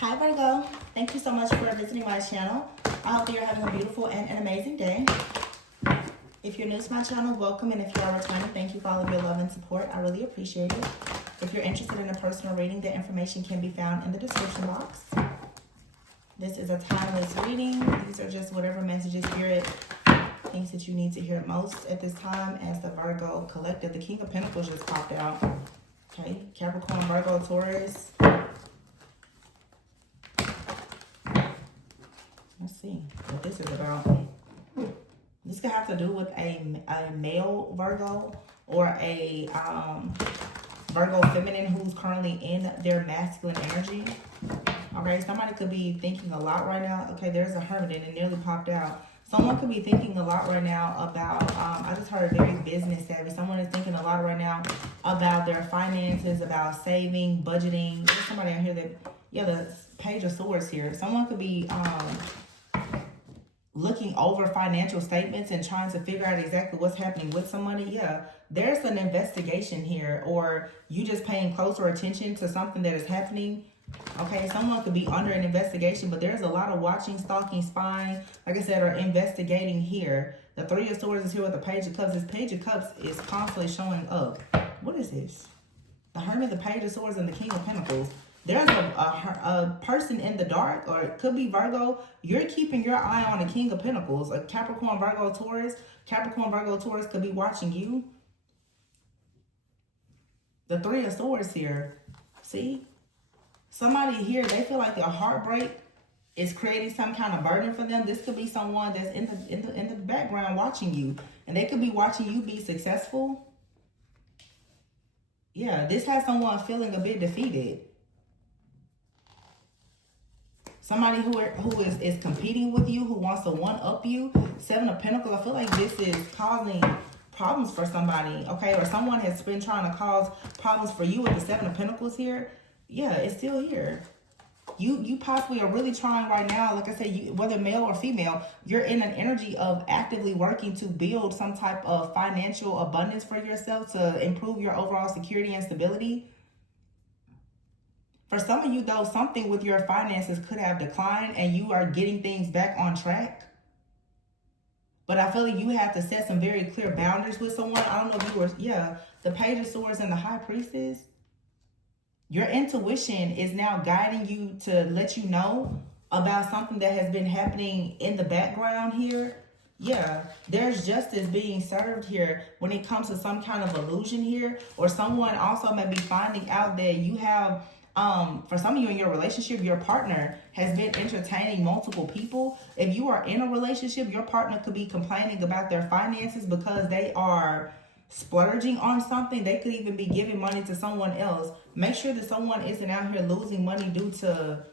Hi Virgo, thank you so much for visiting my channel. I hope that you're having a beautiful and an amazing day. If you're new to my channel, welcome, and if you are returning, thank you for all of your love and support. I really appreciate it. If you're interested in a personal reading, the information can be found in the description box. This is a timeless reading. These are just whatever messages Spirit thinks that you need to hear most at this time as the Virgo collective. The King of Pentacles just popped out. Okay, Capricorn, Virgo, Taurus. Let's see what this is about. This could have to do with a male Virgo or a Virgo feminine who's currently in their masculine energy. Okay, somebody could be thinking a lot right now. Okay, there's a Hermit and it nearly popped out. Someone could be thinking a lot right now about, I just heard very business savvy. Someone is thinking a lot right now about their finances, about saving, budgeting. There's somebody out here that, yeah, the Page of Swords here. Someone could be looking over financial statements and trying to figure out exactly what's happening with some money. Yeah, there's an investigation here, or you just paying closer attention to something that is happening. Okay, someone could be under an investigation, but there's a lot of watching, stalking, spying, like I said, or investigating here. The Three of Swords is here with the Page of Cups. This Page of Cups is constantly showing up. What is this? The Hermit, the Page of Swords, and the King of Pentacles. There's a person in the dark, or it could be Virgo. You're keeping your eye on the King of Pentacles. A Capricorn, Virgo, Taurus. Capricorn, Virgo, Taurus could be watching you. The Three of Swords here. See? Somebody here, they feel like their heartbreak is creating some kind of burden for them. This could be someone that's in the background watching you. And they could be watching you be successful. Yeah, this has someone feeling a bit defeated. Somebody who is competing with you, who wants to one-up you. Seven of Pentacles, I feel like this is causing problems for somebody, okay? Or someone has been trying to cause problems for you with the Seven of Pentacles here. Yeah, it's still here. You possibly are really trying right now, like I said, whether male or female, you're in an energy of actively working to build some type of financial abundance for yourself to improve your overall security and stability. For some of you, though, something with your finances could have declined and you are getting things back on track. But I feel like you have to set some very clear boundaries with someone. I don't know if you were, yeah, the Page of Swords and the High Priestess. Your intuition is now guiding you to let you know about something that has been happening in the background here. Yeah, there's justice being served here when it comes to some kind of illusion here. Or someone also may be finding out that you have... for some of you in your relationship, your partner has been entertaining multiple people. If you are in a relationship, your partner could be complaining about their finances because they are splurging on something. They could even be giving money to someone else. Make sure that someone isn't out here losing money due to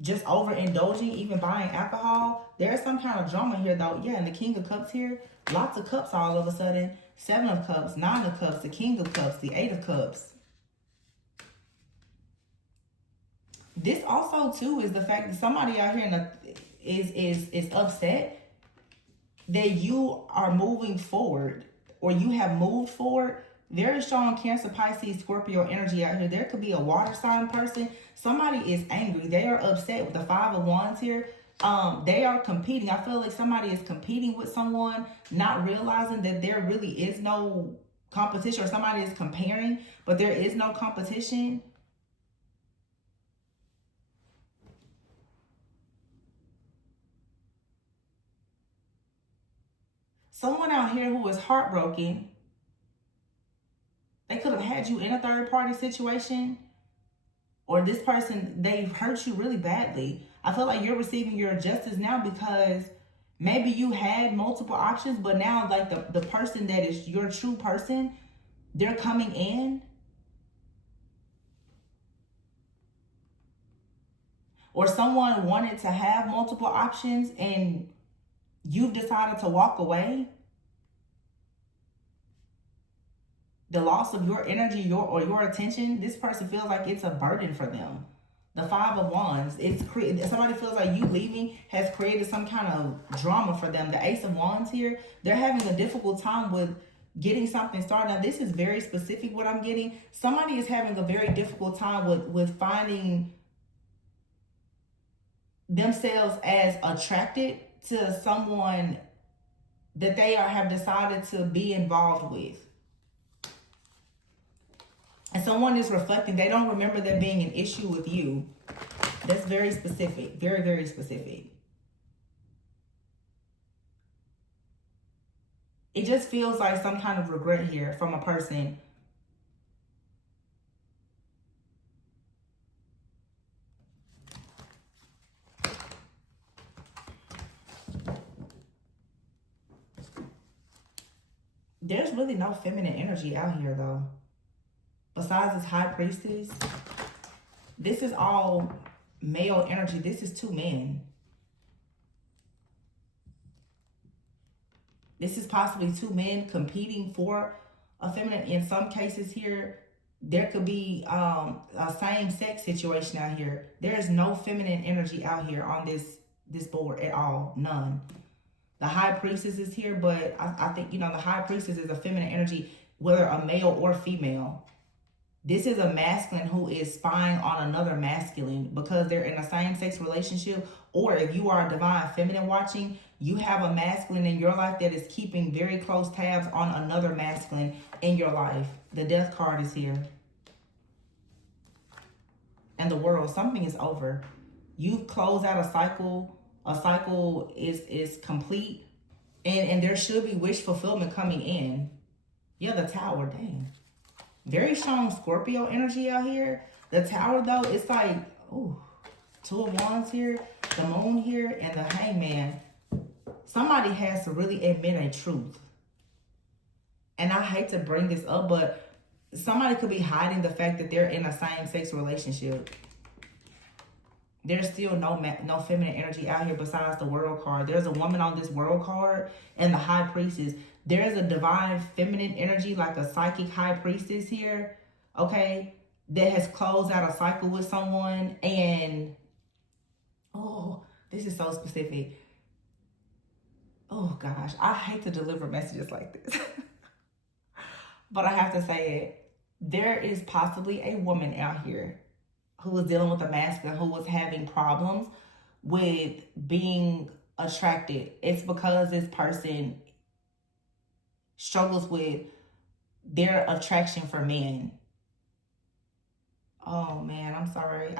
just overindulging, even buying alcohol. There's some kind of drama here, though. Yeah, and the King of Cups here, lots of cups all of a sudden. Seven of Cups, Nine of Cups, the King of Cups, the Eight of Cups. This also, too, is the fact that somebody out here is upset that you are moving forward or you have moved forward. Very strong Cancer, Pisces, Scorpio energy out here. There could be a water sign person. Somebody is angry. They are upset with the Five of Wands here. They are competing. I feel like somebody is competing with someone, not realizing that there really is no competition, or somebody is comparing, but there is no competition. Someone out here who is heartbroken, they could have had you in a third-party situation, or this person, they hurt you really badly. I feel like you're receiving your justice now because maybe you had multiple options, but now like the person that is your true person, they're coming in. Or someone wanted to have multiple options and you've decided to walk away. The loss of your energy, your attention, this person feels like it's a burden for them. The Five of Wands, somebody feels like you leaving has created some kind of drama for them. The Ace of Wands here, they're having a difficult time with getting something started. Now, this is very specific what I'm getting. Somebody is having a very difficult time with finding themselves as attracted to someone that they have decided to be involved with. And someone is reflecting, they don't remember there being an issue with you. That's very specific, very, very specific. It just feels like some kind of regret here from a person. There's really no feminine energy out here, though. Besides this high priestess, this is all male energy. This is two men. This is possibly two men competing for a feminine. In some cases here, there could be a same-sex situation out here. There is no feminine energy out here on this board at all. None. The high priestess is here, but I think, you know, the high priestess is a feminine energy, whether a male or female. This is a masculine who is spying on another masculine because they're in a same-sex relationship. Or if you are a divine feminine watching, you have a masculine in your life that is keeping very close tabs on another masculine in your life. The death card is here. And the world, something is over. You've closed out a cycle. A cycle is complete. And there should be wish fulfillment coming in. Yeah, the Tower, dang. Very strong Scorpio energy out here. The Tower, though, it's like, ooh, Two of Wands here, the Moon here, and the Hangman. Somebody has to really admit a truth. And I hate to bring this up, but somebody could be hiding the fact that they're in a same-sex relationship. There's still no feminine energy out here besides the World card. There's a woman on this World card and the High Priestess. There's a divine feminine energy, like a psychic High Priestess here, okay, that has closed out a cycle with someone. And, oh, this is so specific. Oh, gosh, I hate to deliver messages like this. But I have to say it. There is possibly a woman out here who was dealing with a masculine, who was having problems with being attracted. It's because this person struggles with their attraction for men. Oh, man, I'm sorry.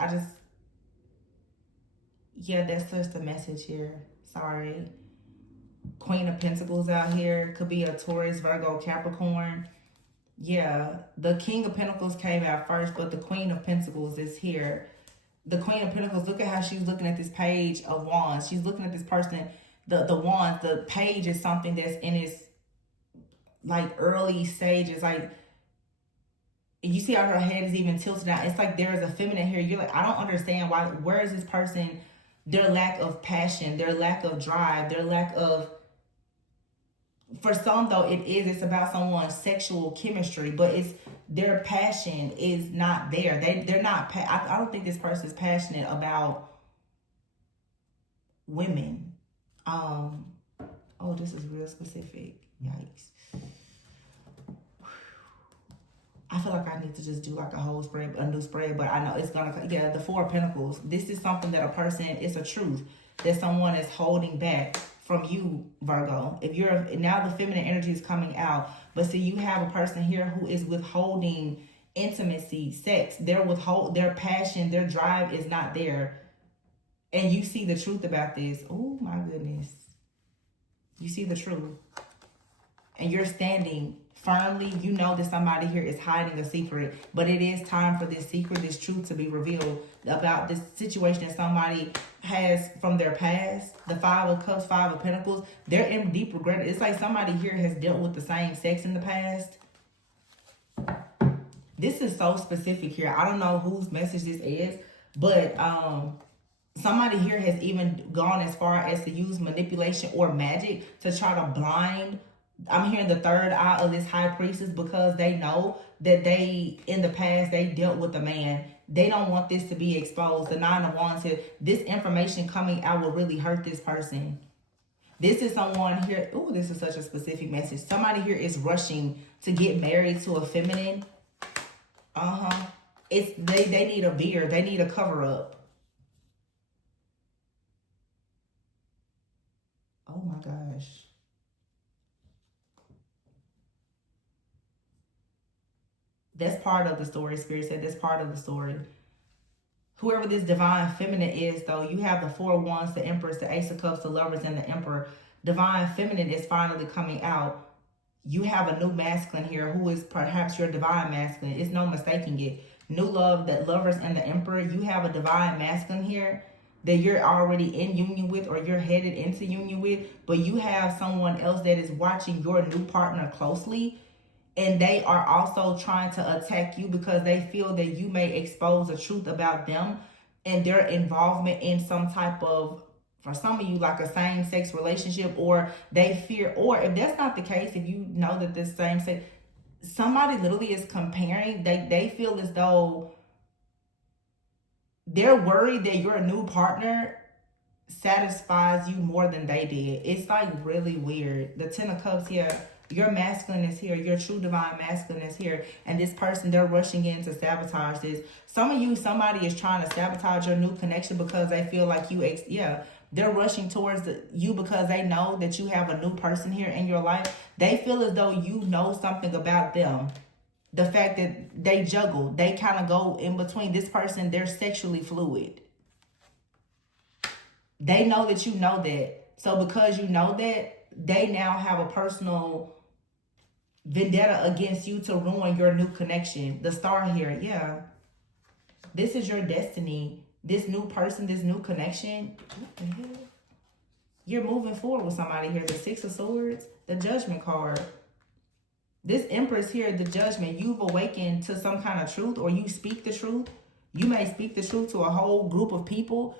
Yeah, that's just the message here. Sorry. Queen of Pentacles out here. Could be a Taurus, Virgo, Capricorn. Yeah, the King of Pentacles came out first, but the Queen of Pentacles is here. The Queen of Pentacles, look at how she's looking at this Page of Wands. She's looking at this person, the Wands. The Page is something that's in its, like, early stages. Like, you see how her head is even tilted down. It's like there is a feminine here. You're like, I don't understand why. Where is this person? Their lack of passion, their lack of drive, their lack of... For some, though, it's about someone's sexual chemistry, but it's their passion is not there. They're not. I don't think this person is passionate about women. Oh, this is real specific. Yikes. I feel like I need to just do like a whole spread, a new spread, but I know it's gonna. Yeah, the Four of Pentacles. This is something that a person. It's a truth that someone is holding back from you, Virgo. If you're now, the feminine energy is coming out, but see, you have a person here who is withholding intimacy, sex. Their passion, their drive is not there, and you see the truth about this. Oh my goodness, you see the truth, and you're standing firmly. You know that somebody here is hiding a secret, but it is time for this secret, this truth to be revealed about this situation that somebody has from their past. The Five of Cups, Five of Pentacles, they're in deep regret. It's like somebody here has dealt with the same sex in the past. This is so specific here. I don't know whose message this is, but somebody here has even gone as far as to use manipulation or magic to try to blind. I'm hearing the third eye of this High Priestess because they know that in the past, they dealt with a man. They don't want this to be exposed. The Nine of Wands here, this information coming out will really hurt this person. This is someone here. Oh, this is such a specific message. Somebody here is rushing to get married to a feminine. They need a veer. They need a cover up. Oh my gosh. That's part of the story. Spirit said that's part of the story. Whoever this divine feminine is, though, you have the Four of Wands, the Empress, the Ace of Cups, the Lovers, and the Emperor. Divine feminine is finally coming out. You have a new masculine here who is perhaps your divine masculine. It's no mistaking it. New love, that Lovers and the Emperor. You have a divine masculine here that you're already in union with, or you're headed into union with, but you have someone else that is watching your new partner closely, and they are also trying to attack you because they feel that you may expose the truth about them and their involvement in some type of, for some of you, like a same-sex relationship, or they fear, or if that's not the case, if you know that this same-sex, somebody literally is comparing, they feel as though they're worried that your new partner satisfies you more than they did. It's like really weird. The Ten of Cups here, your masculine is here, your true divine masculine is here, and this person, they're rushing in to sabotage this. Some of you, somebody is trying to sabotage your new connection because they feel like you, they're rushing towards you because they know that you have a new person here in your life. They feel as though you know something about them. The fact that they juggle, they kind of go in between. This person, they're sexually fluid. They know that you know that. So because you know that, they now have a personal vendetta against you to ruin your new connection. The Star here, yeah. This is your destiny. This new person, this new connection. What the hell? You're moving forward with somebody here. The Six of Swords, the Judgment card. This Empress here, the Judgment. You've awakened to some kind of truth, or you speak the truth. You may speak the truth to a whole group of people.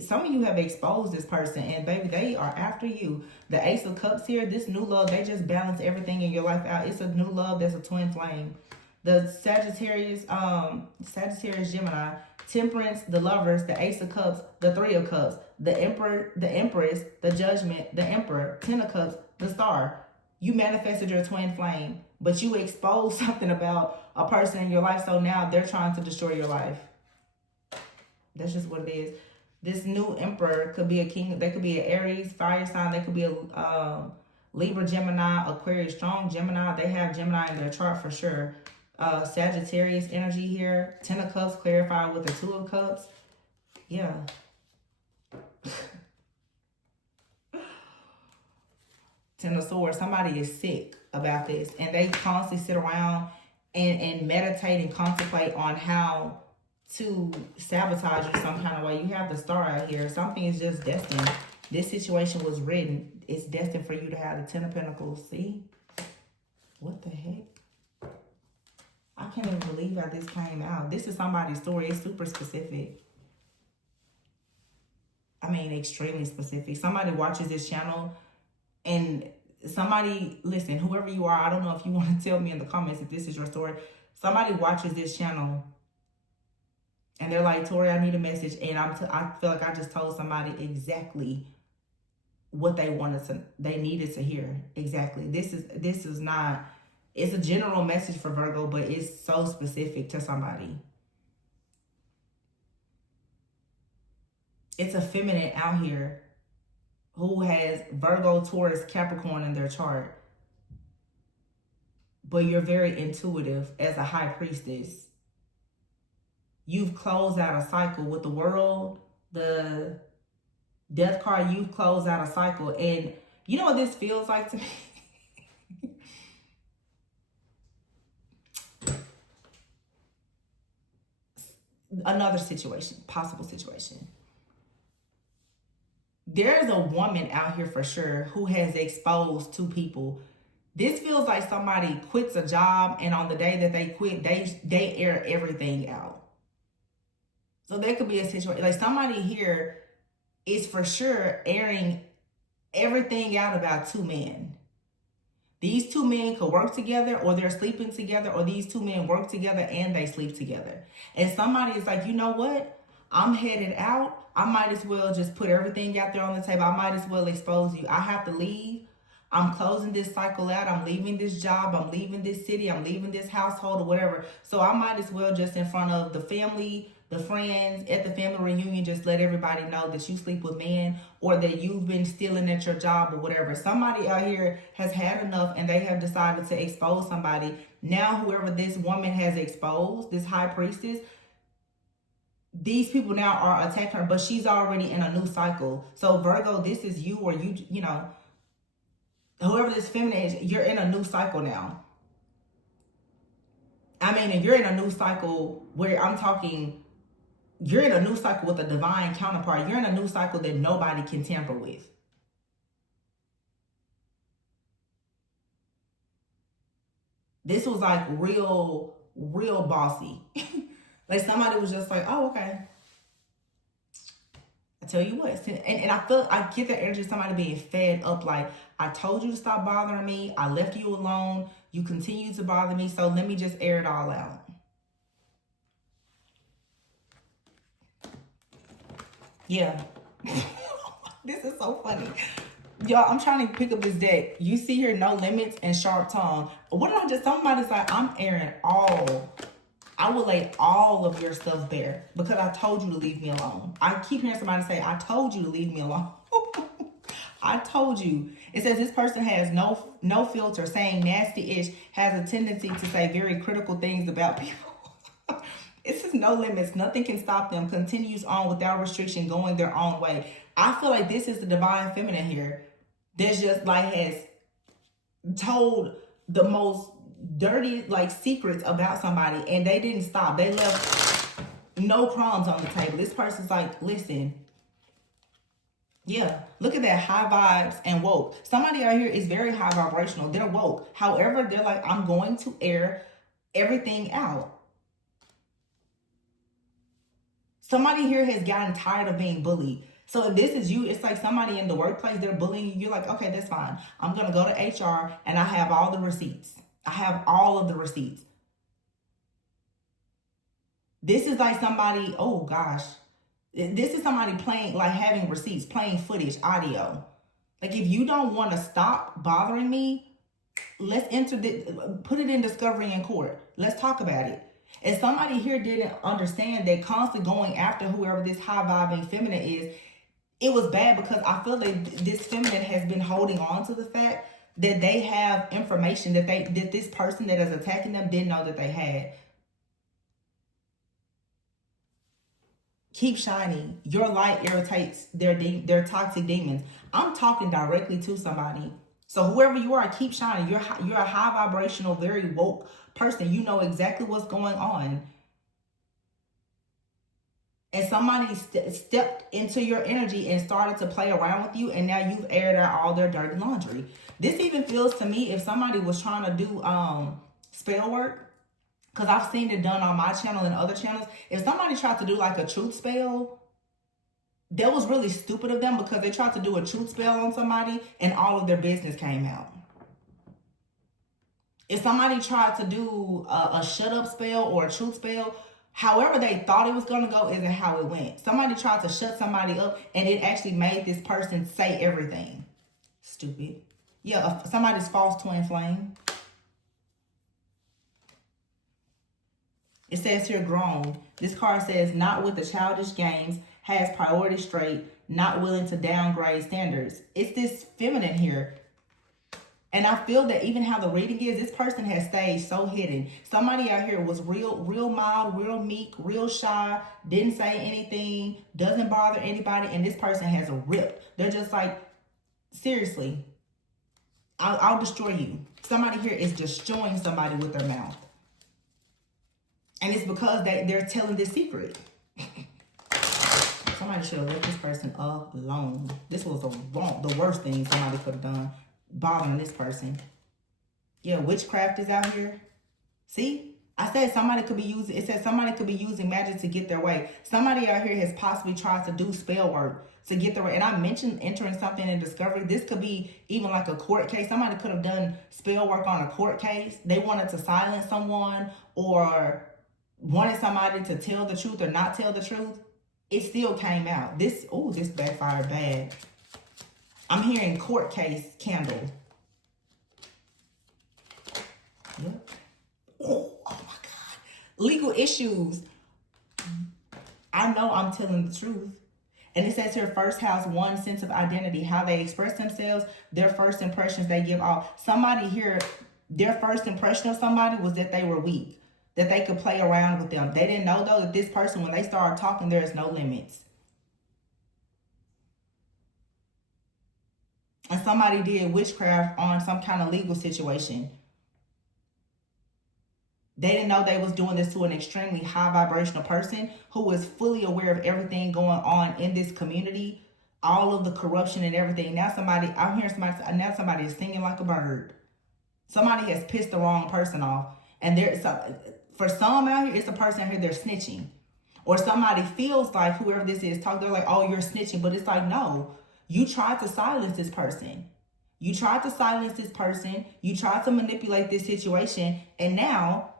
Some of you have exposed this person, and baby, they are after you. The Ace of Cups here, this new love, they just balance everything in your life out. It's a new love that's a twin flame. The Sagittarius, Gemini, Temperance, the Lovers, the Ace of Cups, the Three of Cups, the Emperor, the Empress, the Judgment, the Emperor, Ten of Cups, the Star. You manifested your twin flame, but you exposed something about a person in your life, so now they're trying to destroy your life. That's just what it is. This new Emperor could be a king. They could be an Aries, fire sign. They could be a Libra, Gemini, Aquarius, strong Gemini. They have Gemini in their chart for sure. Sagittarius energy here. Ten of Cups clarified with the Two of Cups. Yeah. Ten of Swords. Somebody is sick about this, and they constantly sit around and meditate and contemplate on how to sabotage you some kind of way. You have the Star out here. Something is just destined. This situation was written. It's destined for you to have the Ten of Pentacles. See? What the heck? I can't even believe how this came out. This is somebody's story. It's super specific. I mean, extremely specific. Somebody watches this channel, and somebody, listen, whoever you are, I don't know if you want to tell me in the comments if this is your story. Somebody watches this channel, and they're like, Tori, I need a message. And I feel like I just told somebody exactly what they needed to hear. Exactly. This is not, it's a general message for Virgo, but it's so specific to somebody. It's a feminine out here who has Virgo, Taurus, Capricorn in their chart. But you're very intuitive as a high priestess. You've closed out a cycle with the World, the Death card. You've closed out a cycle. And you know what this feels like to me? Another situation, possible situation. There's a woman out here for sure who has exposed two people. This feels like somebody quits a job, and on the day that they quit, they air everything out. So there could be a situation, like somebody here is for sure airing everything out about two men. These two men could work together, or they're sleeping together, or these two men work together and they sleep together. And somebody is like, you know what? I'm headed out. I might as well just put everything out there on the table. I might as well expose you. I have to leave. I'm closing this cycle out. I'm leaving this job. I'm leaving this city. I'm leaving this household or whatever. So I might as well just in front of the family, the friends at the family reunion just let everybody know that you sleep with men, or that you've been stealing at your job or whatever. Somebody out here has had enough and they have decided to expose somebody. Now whoever this woman has exposed, this high priestess, these people now are attacking her, but she's already in a new cycle. So Virgo, this is you, or you know, whoever this feminine is, you're in a new cycle now. I mean, and you're in a new cycle where I'm talking, you're in a new cycle with a divine counterpart. You're in a new cycle that nobody can tamper with. This was like real bossy. Like somebody was just like, oh, okay. I tell you what, and I get the energy of somebody being fed up. Like, I told you to stop bothering me. I left you alone. You continue to bother me. So let me just air it all out. Yeah. This is so funny. Y'all, I'm trying to pick up this deck. You see here, no limits and sharp tongue. What did I just, somebody's like, I'm airing all. I will lay all of your stuff bare because I told you to leave me alone. I keep hearing somebody say, I told you to leave me alone. I told you. It says this person has no filter, saying nasty-ish, has a tendency to say very critical things about people. It says no limits. Nothing can stop them. Continues on without restriction, going their own way. I feel like this is the divine feminine here. That's just like has told the most dirty like secrets about somebody, and they didn't stop. They left no crumbs on the table. This person's like, listen, yeah, look at that, high vibes and woke. Somebody out here is very high vibrational. They're woke. However, they're like, I'm going to air everything out. Somebody here has gotten tired of being bullied. So if this is you, it's like somebody in the workplace, they're bullying you. You're like, okay, that's fine. I'm going to go to HR and I have all the receipts. I have all of the receipts. This is like somebody, oh gosh. This is somebody playing, like having receipts, playing footage, audio. Like, if you don't want to stop bothering me, let's put it in discovery in court. Let's talk about it. And somebody here didn't understand that constantly going after whoever this high vibing feminine is, it was bad, because I feel that this feminine has been holding on to the fact that they have information that this person that is attacking them didn't know that they had. Keep shining. Your light irritates their toxic demons. I'm talking directly to somebody. So whoever you are, keep shining. You're a high vibrational, very woke person. You know exactly what's going on. And somebody stepped into your energy and started to play around with you, and now you've aired out all their dirty laundry. This even feels to me if somebody was trying to do spell work, because I've seen it done on my channel and other channels. If somebody tried to do like a truth spell, that was really stupid of them, because they tried to do a truth spell on somebody and all of their business came out. If somebody tried to do a shut up spell or a truth spell, however they thought it was going to go isn't how it went. Somebody tried to shut somebody up and it actually made this person say everything. Stupid. Yeah, somebody's false twin flame. It says here, grown. This card says, not with the childish games, has priorities straight, not willing to downgrade standards. It's this feminine here. And I feel that even how the reading is, this person has stayed so hidden. Somebody out here was real mild, real meek, real shy, didn't say anything, doesn't bother anybody, and this person has ripped. They're just like, seriously, I'll destroy you. Somebody here is destroying somebody with their mouth. And it's because they're telling this secret. Somebody should have left this person alone. This was the worst thing somebody could have done, bothering this person. Yeah, witchcraft is out here. See? I said somebody could be using, it says somebody could be using magic to get their way. Somebody out here has possibly tried to do spell work to get their way. And I mentioned entering something in discovery. This could be even like a court case. Somebody could have done spell work on a court case. They wanted to silence someone or wanted somebody to tell the truth or not tell the truth. It still came out. This backfired bad. I'm hearing court case candle. Yep. Oh my God. Legal issues. I know I'm telling the truth. And it says here, first house, one, sense of identity, how they express themselves, their first impressions they give off. Somebody here, their first impression of somebody was that they were weak, that they could play around with them. They didn't know, though, that this person, when they started talking, there is no limits. And somebody did witchcraft on some kind of legal situation. They didn't know they was doing this to an extremely high vibrational person who was fully aware of everything going on in this community, all of the corruption and everything. Now I'm hearing now somebody is singing like a bird. Somebody has pissed the wrong person off. And for some out here, it's a person out here, they're snitching. Or somebody feels like whoever this is, they're like, oh, you're snitching. But it's like, no, you tried to silence this person. You tried to silence this person. You tried to manipulate this situation. And now,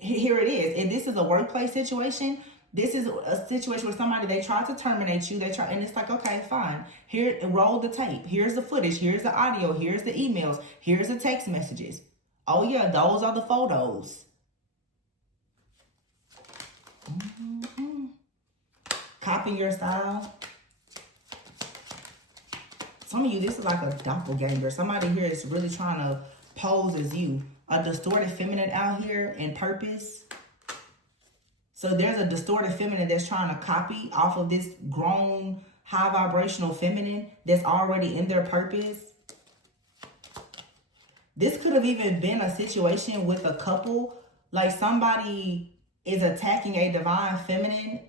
here it is. And this is a workplace situation. This is a situation where somebody, they tried to terminate you. And it's like, okay, fine. Here, roll the tape. Here's the footage. Here's the audio. Here's the emails. Here's the text messages. Oh yeah, those are the photos. Copy your style. Some of you, this is like a doppelganger. Somebody here is really trying to pose as you. A distorted feminine out here in purpose. So there's a distorted feminine that's trying to copy off of this grown, high vibrational feminine that's already in their purpose. This could have even been a situation with a couple. Like somebody is attacking a divine feminine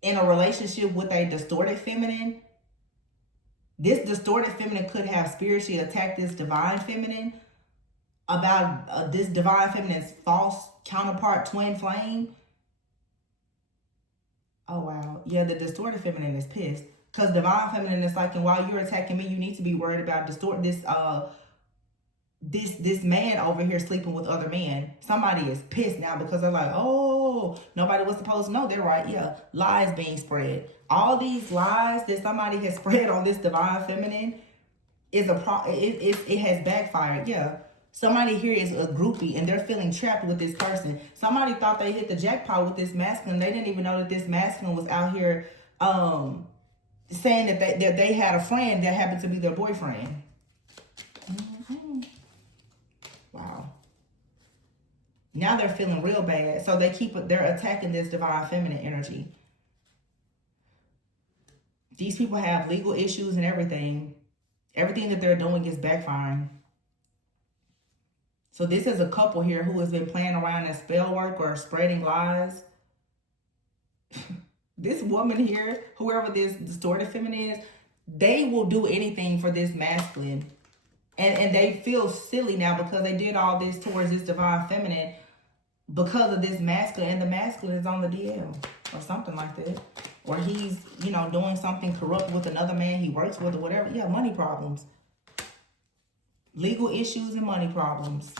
in a relationship with a distorted feminine. This distorted feminine could have spiritually attacked this divine feminine about this divine feminine's false counterpart, twin flame. Oh, wow. Yeah, the distorted feminine is pissed. Because divine feminine is like, and while you're attacking me, you need to be worried about this man over here sleeping with other men. Somebody is pissed now because they're like, oh, nobody was supposed to know. They're right. Yeah, lies being spread. All these lies that somebody has spread on this divine feminine is it has backfired. Yeah. Somebody here is a groupie and they're feeling trapped with this person. Somebody thought they hit the jackpot with this masculine. They didn't even know that this masculine was out here saying that they had a friend that happened to be their boyfriend. Wow. Now they're feeling real bad. So they're attacking this divine feminine energy. These people have legal issues and everything. Everything that they're doing is backfiring. So this is a couple here who has been playing around in spell work or spreading lies. This woman here, whoever this distorted feminine is, they will do anything for this masculine. And they feel silly now because they did all this towards this divine feminine because of this masculine. And the masculine is on the DL or something like that. Or he's, doing something corrupt with another man he works with or whatever. Yeah, money problems. Legal issues and money problems.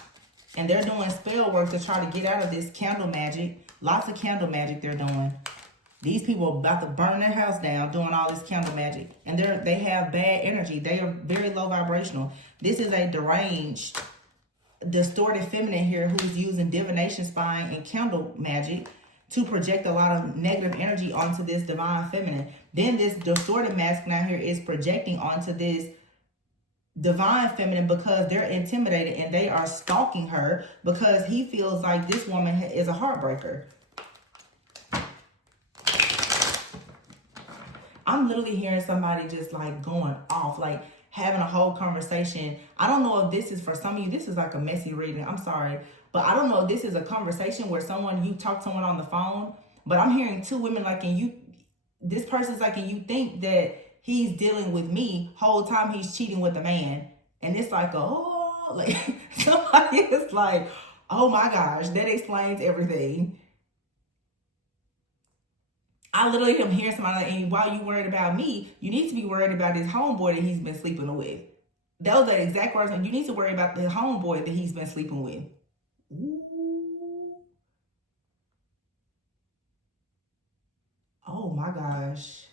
And they're doing spell work to try to get out of this candle magic. Lots of candle magic they're doing. These people are about to burn their house down doing all this candle magic. And they have bad energy. They are very low vibrational. This is a deranged, distorted feminine here who's using divination spying and candle magic to project a lot of negative energy onto this divine feminine. Then this distorted masculine out here is projecting onto this divine feminine because they're intimidated and they are stalking her because he feels like this woman is a heartbreaker. I'm literally hearing somebody just like going off, like having a whole conversation. I don't know if this is for some of you, this is like a messy reading. I'm sorry. But I don't know if this is a conversation where you talk to someone on the phone, but I'm hearing two women like, this person's like, and you think that he's dealing with me, whole time he's cheating with a man. And it's like, somebody is like, oh my gosh, that explains everything. I literally am hearing somebody like, and while you worried about me, you need to be worried about this homeboy that he's been sleeping with. Those are the exact words. You need to worry about the homeboy that he's been sleeping with. Ooh. Oh my gosh.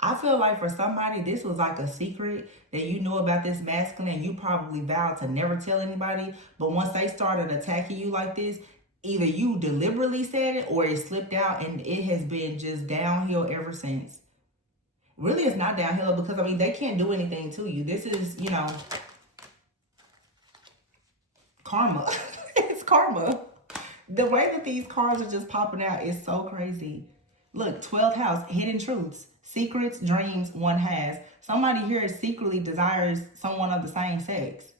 I feel like for somebody, this was like a secret that you knew about this masculine and you probably vowed to never tell anybody. But once they started attacking you like this, either you deliberately said it or it slipped out, and it has been just downhill ever since. Really, it's not downhill because, I mean, they can't do anything to you. This is, you know, karma. It's karma. The way that these cards are just popping out is so crazy. Look, 12th house, hidden truths, secrets, dreams one has. Somebody here secretly desires someone of the same sex.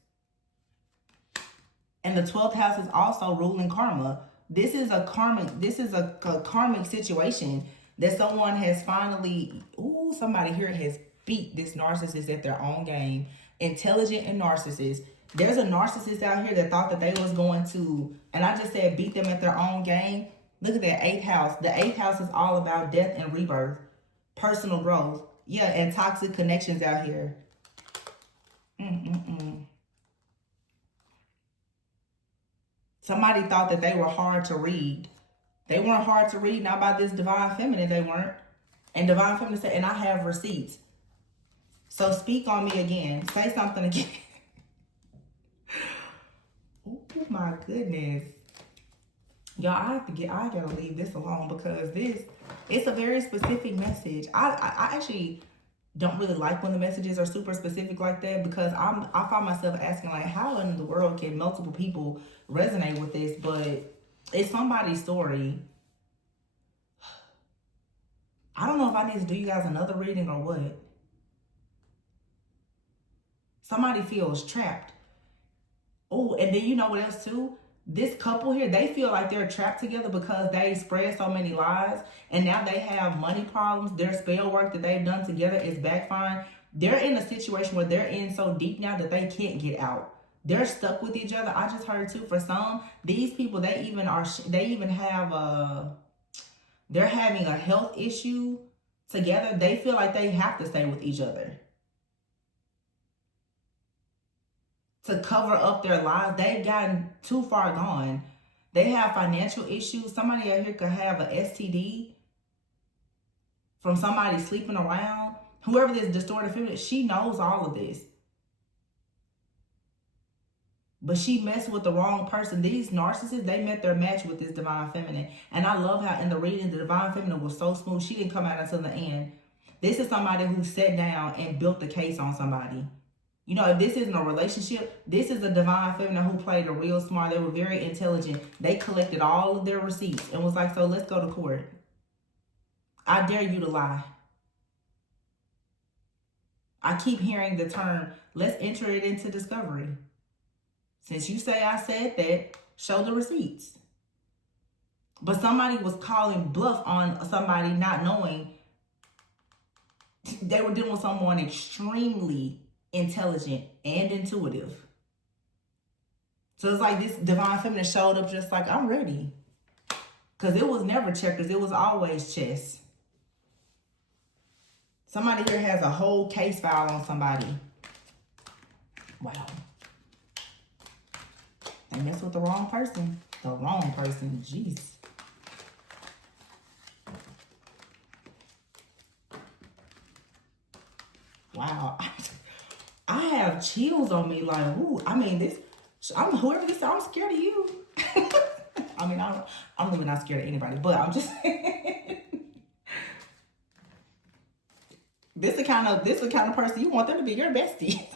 And the 12th house is also ruling karma. This is a karmic situation that someone has finally, somebody here has beat this narcissist at their own game. Intelligent and narcissist. There's a narcissist out here that thought that they was going to, and I just said beat them at their own game. Look at that 8th house. The 8th house is all about death and rebirth. Personal growth. Yeah, and toxic connections out here. Somebody thought that they were hard to read. They weren't hard to read. Not by this divine feminine, they weren't. And divine feminine said, and I have receipts. So speak on me again. Say something again. Oh my goodness. Y'all, I gotta leave this alone because it's a very specific message. I actually don't really like when the messages are super specific like that, because I find myself asking, like, how in the world can multiple people resonate with this? But it's somebody's story. I don't know if I need to do you guys another reading or what. Somebody feels trapped. Oh, and then you know what else too? This couple here, they feel like they're trapped together because they spread so many lies, and now they have money problems. Their spell work that they've done together is backfiring. They're in a situation where they're in so deep now that they can't get out. They're stuck with each other. I just heard too, for some, these people, they're having a health issue together. They feel like they have to stay with each other to cover up their lives. They've gotten too far gone. They have financial issues. Somebody out here could have an STD from somebody sleeping around. Whoever this distorted feminine, she knows all of this. But she messed with the wrong person. These narcissists, they met their match with this divine feminine. And I love how in the reading, the divine feminine was so smooth. She didn't come out until the end. This is somebody who sat down and built the case on somebody. You know, if this isn't a relationship, this is a divine feminine who played a real smart. They were very intelligent. They collected all of their receipts and was like, so let's go to court. I dare you to lie. I keep hearing the term, let's enter it into discovery. Since you say I said that, show the receipts. But somebody was calling bluff on somebody not knowing. They were dealing with someone extremely intelligent and intuitive. So it's like this divine feminine showed up just like, I'm ready. Because it was never checkers. It was always chess. Somebody here has a whole case file on somebody. Wow. They mess with the wrong person. The wrong person. Jeez. Wow. I have chills on me. Like, ooh, I mean, whoever this is, I'm scared of you. I mean, I'm really not scared of anybody, but I'm just this the kind of person you want them to be your bestie.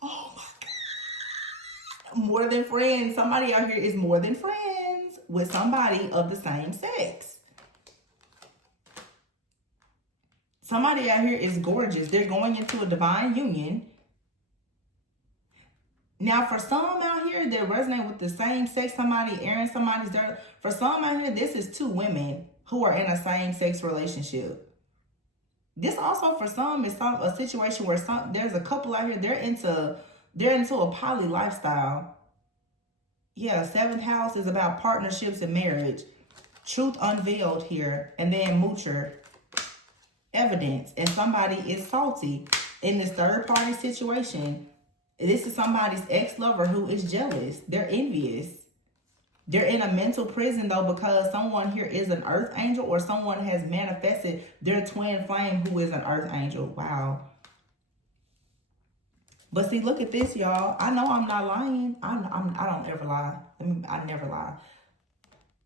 Oh my God. More than friends. Somebody out here is more than friends with somebody of the same sex. Somebody out here is gorgeous. They're going into a divine union. Now, for some out here that resonate with the same sex, somebody airing somebody's dirt. For some out here, this is two women who are in a same-sex relationship. This also, for some, is a situation where there's a couple out here, they're into a poly lifestyle. Yeah, 7th house is about partnerships and marriage. Truth unveiled here, and then moocher. Evidence, and somebody is salty in this third-party situation. This is somebody's ex-lover who is jealous. They're envious. They're in a mental prison, though, because someone here is an earth angel, or someone has manifested their twin flame who is an earth angel. Wow. But see, look at this, y'all. I know I'm not lying. I don't ever lie. I never lie.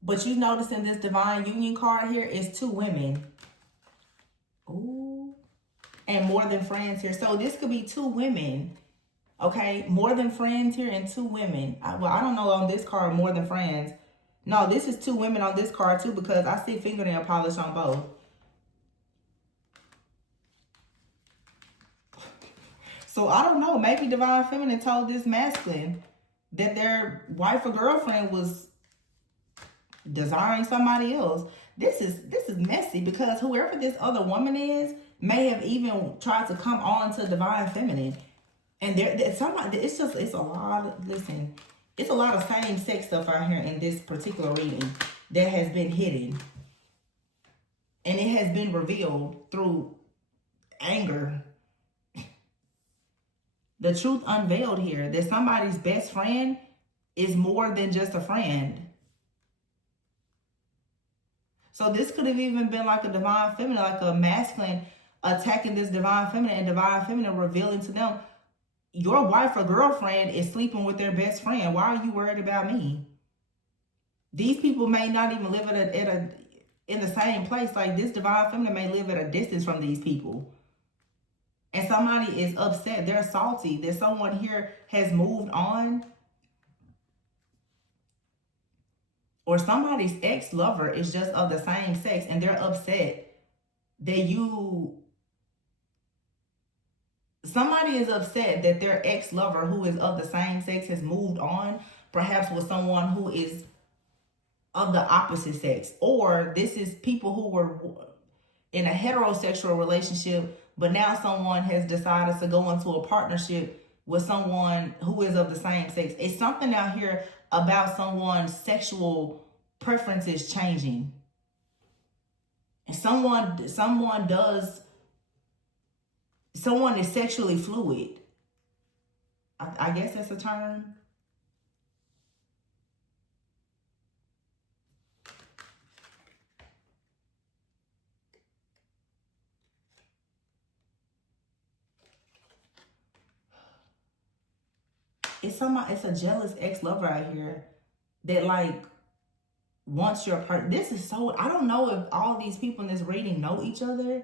But you notice in this divine union card here is 2 women. Ooh. And more than friends here. So this could be 2 women. Okay, more than friends here and 2 women. Well, I don't know on this card more than friends. No, this is 2 women on this card too, because I see fingernail polish on both. So I don't know. Maybe divine feminine told this masculine that their wife or girlfriend was desiring somebody else. This is messy, because whoever this other woman is may have even tried to come on to divine feminine. And it's a lot of, listen, it's a lot of same sex stuff out here in this particular reading that has been hidden. And it has been revealed through anger. The truth unveiled here, that somebody's best friend is more than just a friend. So this could have even been like a divine feminine, like a masculine attacking this divine feminine, and divine feminine revealing to them, your wife or girlfriend is sleeping with their best friend. Why are you worried about me? These people may not even live in the same place. Like, this divine feminine may live at a distance from these people. And somebody is upset. They're salty that someone here has moved on. Or somebody's ex-lover is just of the same sex, and they're upset that somebody is upset that their ex-lover who is of the same sex has moved on, perhaps with someone who is of the opposite sex. Or this is people who were in a heterosexual relationship, but now someone has decided to go into a partnership with someone who is of the same sex. It's something out here about someone's sexual preferences changing. And someone is sexually fluid. I guess that's a term. It's a jealous ex-lover out here that, like, wants your part. This is so, I don't know if all these people in this reading know each other.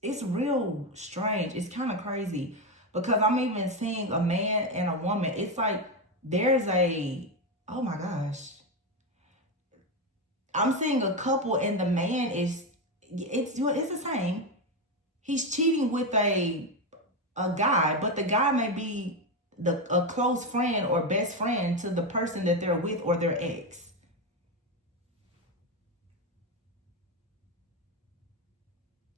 It's real strange. It's kind of crazy, because I'm even seeing a man and a woman. It's like there's oh my gosh. I'm seeing a couple, and the man it's the same. He's cheating with a guy, but the guy may be a close friend or best friend to the person that they're with, or their ex.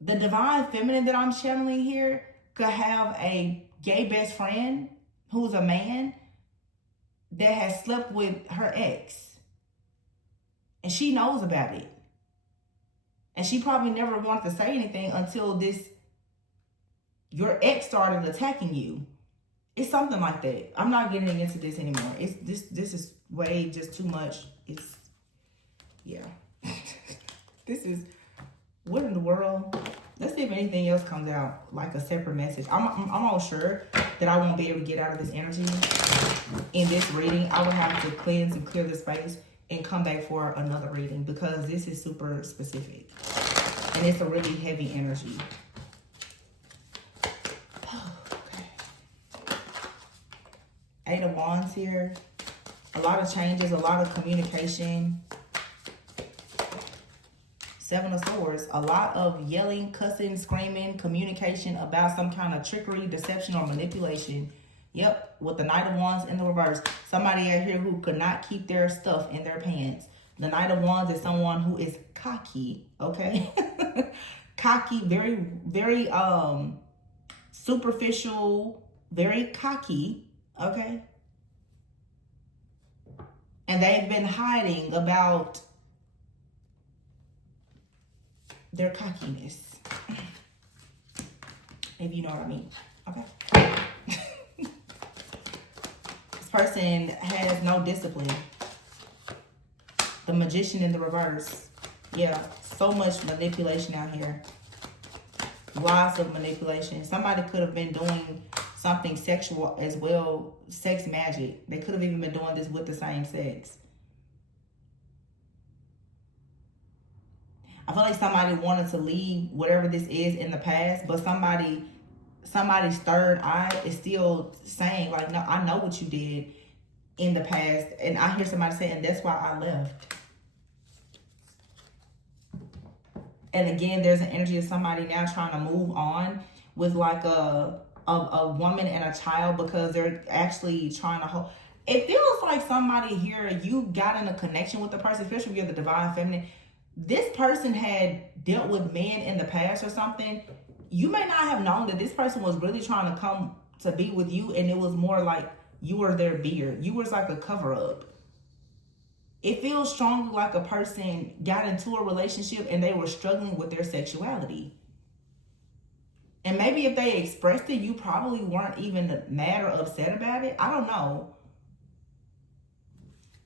The divine feminine that I'm channeling here could have a gay best friend who's a man that has slept with her ex. And she knows about it. And she probably never wanted to say anything until your ex started attacking you. It's something like that. I'm not getting into this anymore. This is way just too much. Yeah. This is, what in the world? Let's see if anything else comes out, like a separate message. I'm all sure that I won't be able to get out of this energy in this reading. I will have to cleanse and clear the space and come back for another reading, because this is super specific. And it's a really heavy energy. Okay. 8 of Wands here. A lot of changes, a lot of communication. 7 of Swords. A lot of yelling, cussing, screaming, communication about some kind of trickery, deception, or manipulation. Yep, with the Knight of Wands in the reverse. Somebody out here who could not keep their stuff in their pants. The Knight of Wands is someone who is cocky, okay? Cocky, very, very superficial, very cocky, okay? And they've been hiding about their cockiness, if you know what I mean, okay? This person has no discipline. The Magician in the reverse. Yeah, so much manipulation out here. Lots of manipulation. Somebody could have been doing something sexual as well. Sex magic. They could have even been doing this with the same sex. I feel like somebody wanted to leave whatever this is in the past, but somebody's third eye is still saying, like, no, I know what you did in the past. And I hear somebody saying, that's why I left. And again, there's an energy of somebody now trying to move on with like a woman and a child, because they're actually trying to hold. It feels like somebody here, you got in a connection with the person, especially if you're the divine feminine. This person had dealt with men in the past or something. You may not have known that this person was really trying to come to be with you, and it was more like you were their beard. You was like a cover up. It feels strongly like a person got into a relationship and they were struggling with their sexuality. And maybe if they expressed it, you probably weren't even mad or upset about it. I don't know.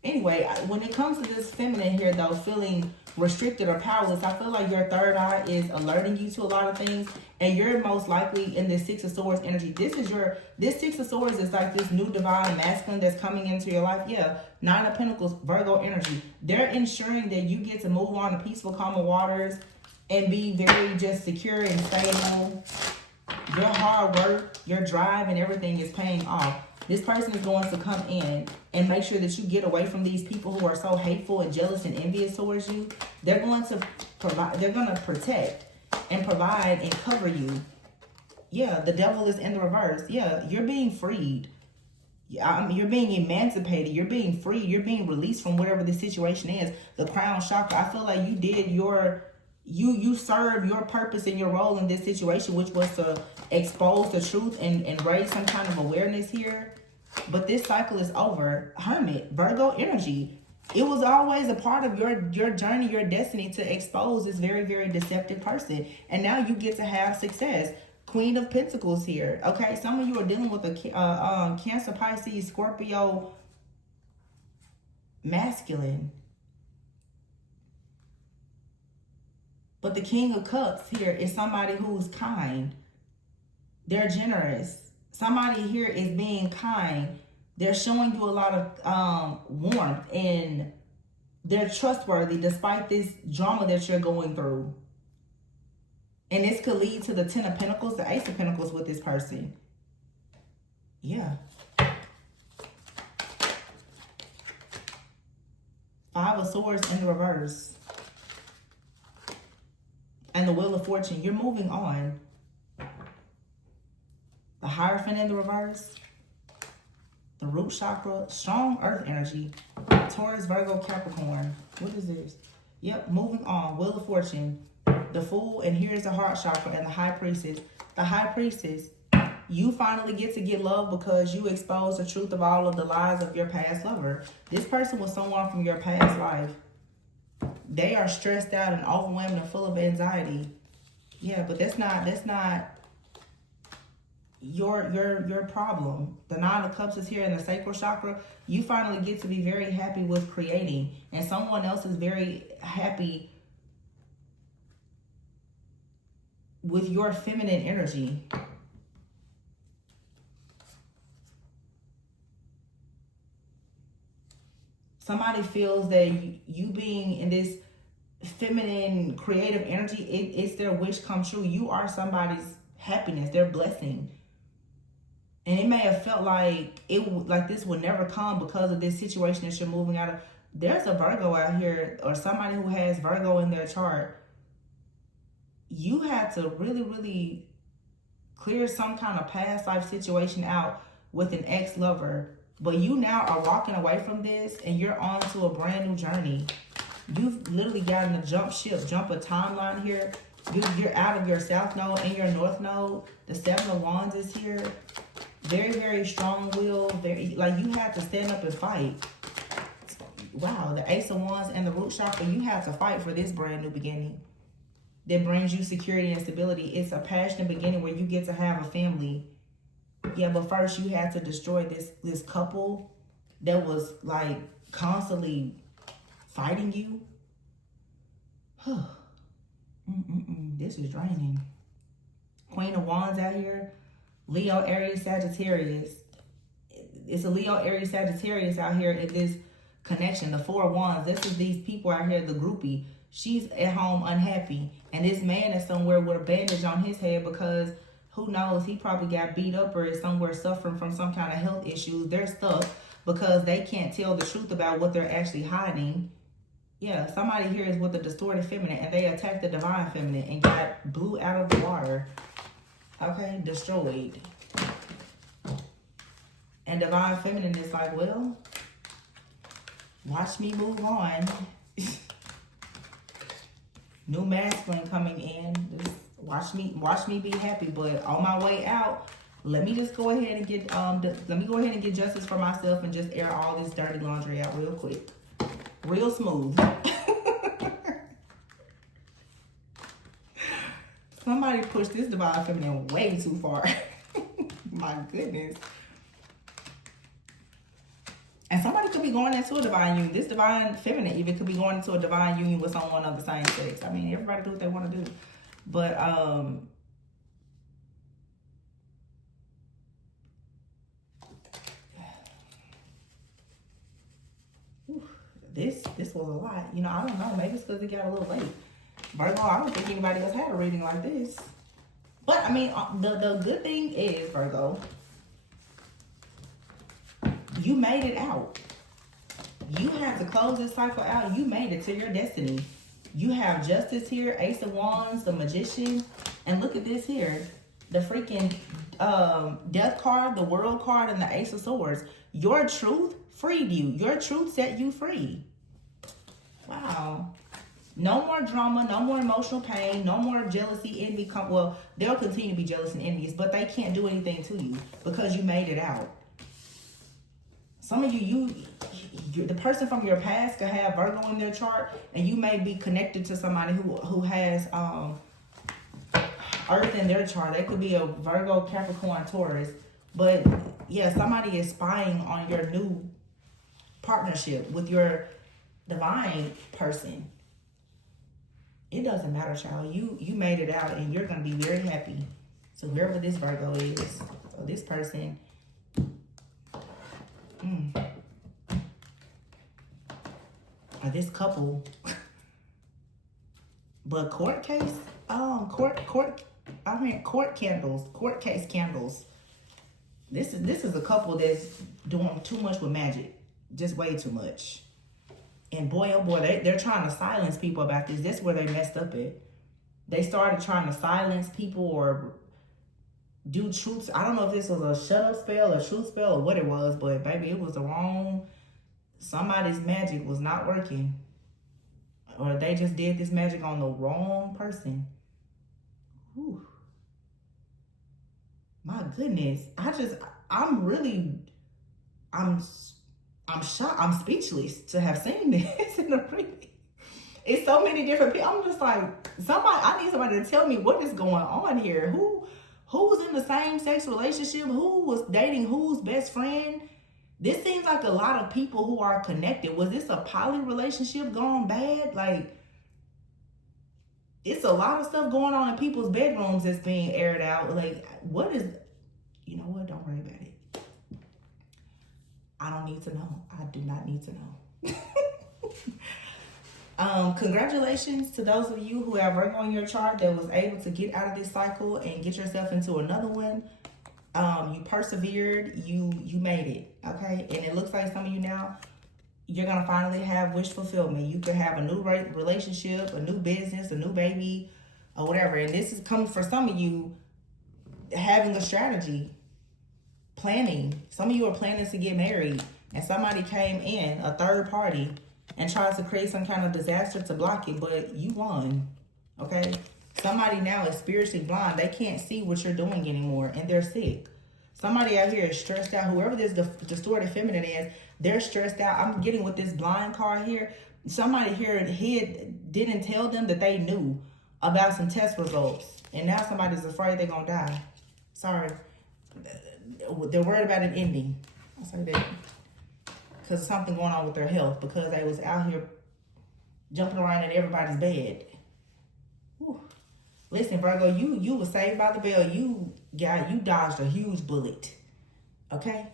Anyway, when it comes to this feminine here, though, feeling restricted or powerless, I feel like your third eye is alerting you to a lot of things, and you're most likely in this Six of Swords energy. This Six of Swords is like this new divine masculine that's coming into your life. Yeah, Nine of Pentacles, Virgo energy. They're ensuring that you get to move on to peaceful, calmer waters and be very just secure and stable. Your hard work, your drive, and everything is paying off. This person is going to come in and make sure that you get away from these people who are so hateful and jealous and envious towards you. They're going to provide, they're going to protect and provide and cover you. Yeah, the devil is in the reverse. Yeah, you're being freed. You're being emancipated. You're being free. You're being released from whatever the situation is. The crown chakra. I feel like you did you served your purpose and your role in this situation, which was to expose the truth and raise some kind of awareness here. But this cycle is over. Hermit, Virgo energy. It was always a part of your journey, your destiny, to expose this very, very deceptive person. And now you get to have success. Queen of Pentacles here. Okay, some of you are dealing with a Cancer, Pisces, Scorpio, masculine. But the King of Cups here is somebody who's kind. They're generous. Somebody here is being kind. They're showing you a lot of warmth, and they're trustworthy despite this drama that you're going through. And this could lead to the Ten of Pentacles, the Ace of Pentacles with this person. Yeah. Five of Swords in the reverse. And the Wheel of Fortune. You're moving on. The Hierophant in the reverse. The root chakra. Strong earth energy. Taurus, Virgo, Capricorn. What is this? Yep, moving on. Wheel of Fortune. The Fool, and here's the heart chakra and the High Priestess. The High Priestess. You finally get to get love because you expose the truth of all of the lies of your past lover. This person was someone from your past life. They are stressed out and overwhelmed and full of anxiety. Yeah, but that's not your problem. The Nine of Cups is here in the sacral chakra. You finally get to be very happy with creating, and someone else is very happy with your feminine energy. Somebody feels that you being in this feminine, creative energy, it's their wish come true. You are somebody's happiness, their blessing. And it may have felt like this would never come because of this situation that you're moving out of. There's a Virgo out here, or somebody who has Virgo in their chart. You had to really, really clear some kind of past life situation out with an ex-lover. But you now are walking away from this and you're on to a brand new journey. You've literally gotten to jump ship, jump a timeline here. You're out of your South Node and your North Node. The Seven of Wands is here. Very, very strong will. Very, like, you had to stand up and fight. Wow, the Ace of Wands and the root chakra, you have to fight for this brand new beginning that brings you security and stability. It's a passionate beginning where you get to have a family. Yeah, but first you had to destroy this couple that was like constantly fighting you. This is draining. Queen of Wands out here. Leo, Aries, Sagittarius. It's a Leo, Aries, Sagittarius out here in this connection. The Four of Wands. This is these people out here, the groupie. She's at home unhappy. And this man is somewhere with a bandage on his head because who knows, he probably got beat up or is somewhere suffering from some kind of health issues. They're stuck because they can't tell the truth about what they're actually hiding. Yeah, somebody here is with the distorted feminine and they attacked the divine feminine and got blew out of the water. Okay, destroyed. And divine feminine is like, well, watch me move on. New masculine coming in. Just watch me be happy. But on my way out, let me just go ahead and get justice for myself and just air all this dirty laundry out real quick. Real smooth. Somebody pushed this divine feminine way too far. My goodness. And somebody could be going into a divine union. This divine feminine even could be going into a divine union with someone of the same sex. I mean, everybody do what they want to do. But this was a lot. You know, I don't know. Maybe it's because it got a little late. Virgo, I don't think anybody else had a reading like this. But, I mean, the good thing is, Virgo, you made it out. You have to close this cycle out. You made it to your destiny. You have justice here, Ace of Wands, the Magician. And look at this here. The freaking Death card, the World card, and the Ace of Swords. Your truth freed you. Your truth set you free. Wow. No more drama, no more emotional pain, no more jealousy, envy. Well, they'll continue to be jealous and envious, but they can't do anything to you because you made it out. Some of you, the person from your past could have Virgo in their chart, and you may be connected to somebody who has Earth in their chart. They could be a Virgo, Capricorn, Taurus. But yeah, somebody is spying on your new partnership with your divine person. It doesn't matter, child. You made it out and you're going to be very happy. So whoever this Virgo is, so this person, or this couple, but court case, court candles, court case candles. This is a couple that's doing too much with magic, just way too much. And boy, oh boy, they're trying to silence people about this. That's where they messed up at. They started trying to silence people or do truths. I don't know if this was a shut up spell, a truth spell, or what it was, but baby, it was the wrong. Somebody's magic was not working. Or they just did this magic on the wrong person. Whew. My goodness. I'm shocked. I'm speechless to have seen this in the reading. It's so many different people. I'm just like, I need somebody to tell me what is going on here. Who's in the same sex relationship? Who was dating whose best friend? This seems like a lot of people who are connected. Was this a poly relationship gone bad? Like, it's a lot of stuff going on in people's bedrooms that's being aired out. Like, what is, you know what? Don't worry about it. I don't need to know. I do not need to know. Congratulations to those of you who have Virgo on your chart that was able to get out of this cycle and get yourself into another one. You persevered. You made it. Okay? And it looks like some of you now, you're going to finally have wish fulfillment. You could have a new relationship, a new business, a new baby, or whatever. And this is coming for some of you having a strategy. Planning. Some of you are planning to get married and somebody came in, a third party, and tried to create some kind of disaster to block it, but you won. Okay? Somebody now is spiritually blind. They can't see what you're doing anymore and they're sick. Somebody out here is stressed out. Whoever this distorted feminine is, they're stressed out. I'm getting with this blind card here. Somebody here didn't tell them that they knew about some test results. And now somebody's afraid they're going to die. Sorry. They're worried about an ending. I'll say that. Because something going on with their health. Because they was out here jumping around in everybody's bed. Whew. Listen, Virgo, you were saved by the bell. You dodged a huge bullet. Okay?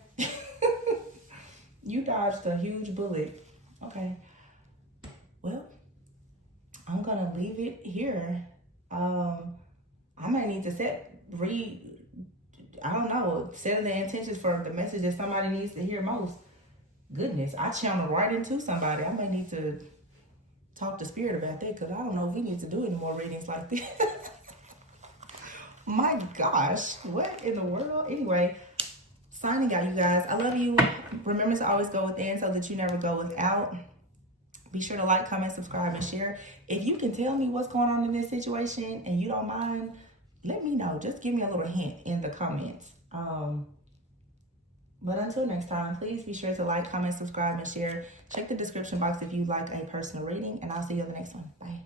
You dodged a huge bullet. Okay. Well, I'm gonna leave it here. I might need to set the intentions for the message that somebody needs to hear most. Goodness, I channeled right into somebody. I may need to talk to Spirit about that, because I don't know if we need to do any more readings like this. My gosh, what in the world? Anyway, signing out, you guys. I love you. Remember to always go within so that you never go without. Be sure to like, comment, subscribe, and share. If you can tell me what's going on in this situation and you don't mind, let me know. Just give me a little hint in the comments. But until next time, please be sure to like, comment, subscribe, and share. Check the description box if you'd like a personal reading, and I'll see you in the next one. Bye.